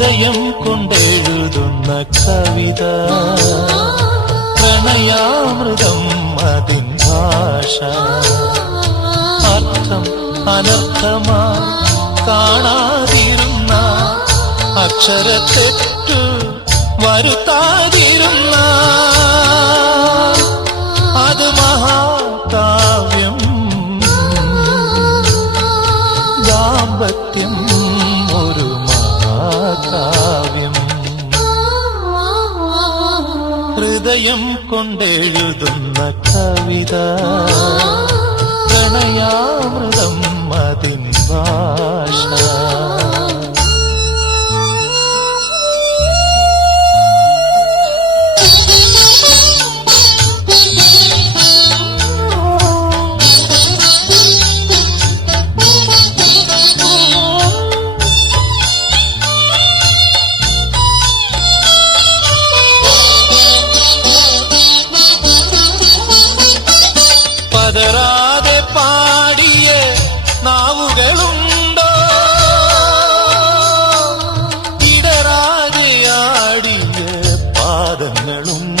ഹൃദയം കൊണ്ടെഴുതുന്ന കവിത പ്രണയാമൃതം അതിൻ ഭാഷ അർത്ഥം അനർത്ഥമായി കാണാതിരുന്ന അക്ഷരത്തെറ്റു വരുത്താതിരുന്ന അത് മഹാകാവ്യം ദാമ്പത്യം ഒരു മഹാകാവ്യം ഹൃദയം കൊണ്ടെഴുതുന്ന കവിത പ്രണയാമൃതം അതിൻ ഭാഷ പതറാതെ പാടിയ നാവുകളുണ്ടോ ഇടറാതെ ആടിയ പാദങ്ങളുണ്ടോ